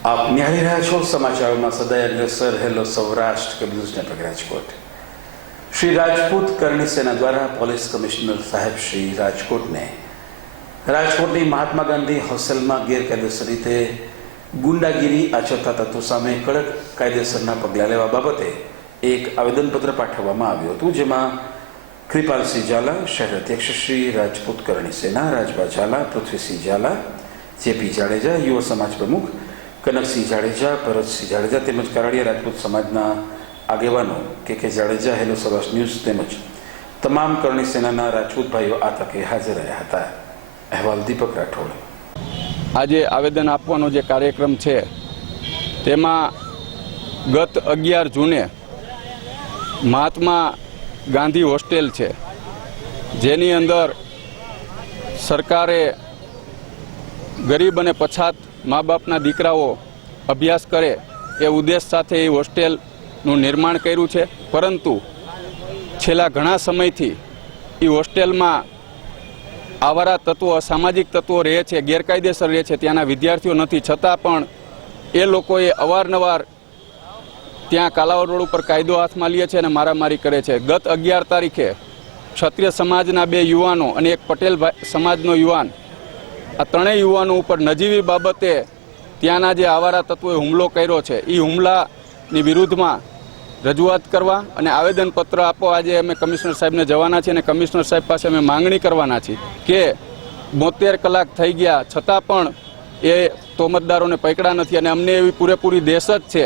આપ નિહાળી રહ્યા છો સમાચારોમાં સદાય અગ્રેસર હેલો સૌરાષ્ટ્ર કે ન્યૂઝ નેટવર્ક રાજકોટ શ્રી રાજપૂત કરણી સેના દ્વારા પોલીસ કમિશનર સાહેબ શ્રી રાજકોટને રાજકોટની મહાત્મા ગાંધી હોસ્ટેલમાં ગેરકાયદેસર રીતે ગુંડાગીરી આચરતા તત્વો સામે કડક કાયદેસરના પગલાં લેવા બાબતે એક આવેદનપત્ર પાઠવવામાં આવ્યું હતું જેમાં કૃપાલસિંહ ઝાલા શહેર અધ્યક્ષ શ્રી રાજપૂત કરણી સેના રાજભા ઝાલા પૃથ્વીસિંહ ઝાલા જેપી જાડેજા યુવા સમાજ પ્રમુખ કનકસિંહ જાડેજા ભરતસિંહ જાડેજા તેમજ કારડિયા રાજપૂત સમાજના આગેવાનો કે કે જાડેજા, હેલો સૌરાષ્ટ્ર ન્યૂઝ તેમજ તમામ કરણી સેનાના રાજપૂત ભાઈઓ આ તકે હાજર રહ્યા હતા. અહેવાલ દીપક રાઠોડ. આજે આવેદન આપવાનો જે કાર્યક્રમ છે, તેમાં ગત અગિયાર જૂને મહાત્મા ગાંધી હોસ્ટેલ છે, જેની અંદર સરકારે ગરીબ અને પછાત મા બાપના દીકરાઓ અભ્યાસ કરે એ ઉદ્દેશ સાથે એ હોસ્ટેલનું નિર્માણ કર્યું છે. પરંતુ છેલ્લા ઘણા સમયથી એ હોસ્ટેલમાં આવારા તત્વો, અસામાજિક તત્વો રહે છે, ગેરકાયદેસર રહે છે, ત્યાંના વિદ્યાર્થીઓ નથી. છતાં પણ એ લોકોએ અવારનવાર ત્યાં કાલાવડ રોડ ઉપર કાયદો હાથમાં લે છે અને મારામારી કરે છે. ગત અગિયાર તારીખે ક્ષત્રિય સમાજના બે યુવાનો અને એક પટેલ સમાજનો યુવાન આ ત્રણેય યુવાનો ઉપર નજીવી બાબતે ત્યાંના જે આવારા તત્વોએ હુમલો કર્યો છે એ હુમલાની વિરુદ્ધમાં રજૂઆત કરવા અને આવેદનપત્ર આપો. આજે અમે કમિશનર સાહેબને જવાના છીએ અને કમિશનર સાહેબ પાસે અમે માંગણી કરવાના છીએ કે બોતેર કલાક થઈ ગયા, છતાં પણ એ તોમતદારોને પકડા નથી અને અમને એવી પૂરેપૂરી દેશ જ છે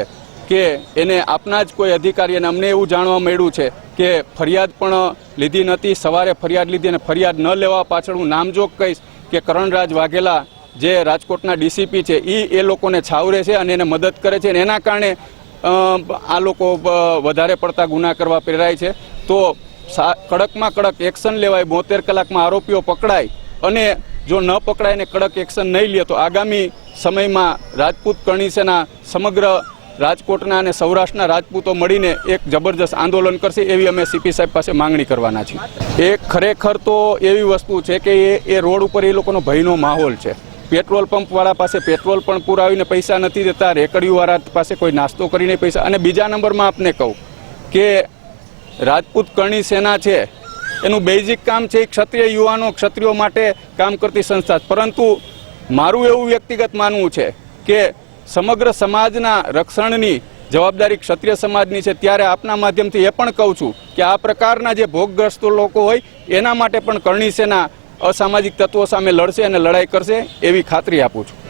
કે એને આપના જ કોઈ અધિકારી અને અમને એવું જાણવા મળ્યું છે કે ફરિયાદ પણ લીધી નથી, સવારે ફરિયાદ લીધી અને ફરિયાદ ન લેવા પાછળ હું નામજોગ કહીશ. કે કરણરાજ વાઘેલા જે રાજકોટના ડીસીપી છે એ એ લોકોને છાવરે છે અને એને મદદ કરે છે અને એના કારણે આ લોકો વધારે પડતા ગુના કરવા પ્રેરાય છે. તો કડકમાં કડક એક્શન લેવાય, બોતેર કલાકમાં આરોપીઓ પકડાય અને જો ન પકડાય ને કડક એક્શન નહીં લે, તો આગામી સમયમાં રાજપૂત કરણી સેના સમગ્ર રાજકોટના અને સૌરાષ્ટ્રના રાજપૂતો મળીને એક જબરજસ્ત આંદોલન કરશે એવી અમે સીપી સાહેબ પાસે માંગણી કરવાના છીએ. એ ખરેખર તો એવી વસ્તુ છે કે એ એ રોડ ઉપર એ લોકોનો ભયનો માહોલ છે. પેટ્રોલ પંપવાળા પાસે પેટ્રોલ પણ પુરાવીને પૈસા નથી દેતા, રેકડીવાળા પાસે કોઈ નાસ્તો કરીને પૈસા. અને બીજા નંબરમાં આપને કહું કે રાજપૂત કરણી સેના છે, એનું બેઝિક કામ છે ક્ષત્રિય યુવાનો, ક્ષત્રિયો માટે કામ કરતી સંસ્થા. પરંતુ મારું એવું વ્યક્તિગત માનવું છે કે સમગ્ર સમાજના રક્ષણની જવાબદારી ક્ષત્રિય સમાજની છે, ત્યારે આપના માધ્યમથી એ પણ કહું છું કે આ પ્રકારના જે ભોગગ્રસ્ત લોકો હોય, એના માટે પણ કરણી સેના અસામાજિક તત્વો સામે લડશે અને લડાઈ કરશે એવી ખાતરી આપું છું.